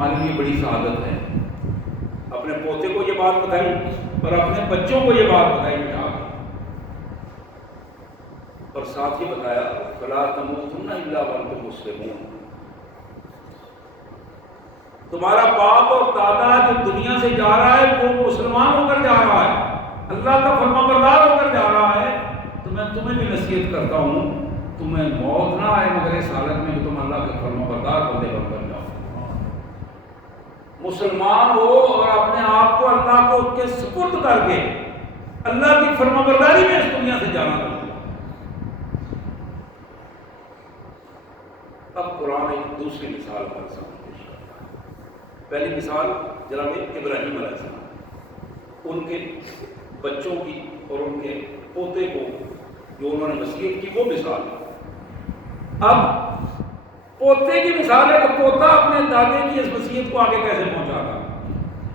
ہمارے لیے بڑی سعادت ہے. اپنے پوتے کو یہ بات بتائی اور اپنے بچوں کو یہ بات بتائی بٹھا کے، اور ساتھ ہی بتایا فلا تموتن الا وانتم مسلمون. تمہارا باپ اور دادا جو دنیا سے جا رہا ہے وہ مسلمان ہو کر جا رہا ہے، اللہ کا فرما بردار ہو کر جا رہا ہے. تو میں تمہیں بھی نصیحت کرتا ہوں تمہیں موت نہ آئے مگر اس حالت میں کہ تم اللہ کے فرما بردار بندے بن جاؤ. مسلمان ہو اور اپنے آپ کو اللہ کو کے سپرد کر کے اللہ کی فرما برداری میں اس دنیا سے جانا چاہتے. اب قرآن ایک دوسری مثال پر پیش کرتا ہے. پہلی مثال جناب ابراہیم علیہ السلام، ان کے بچوں کی اور ان کے پوتے کو جو انہوں نے وصیت کی وہ مثال ہے. اب پوتے کی مثال ہے کہ پوتا اپنے دادے کی اس وصیت کو آگے کیسے پہنچاتا.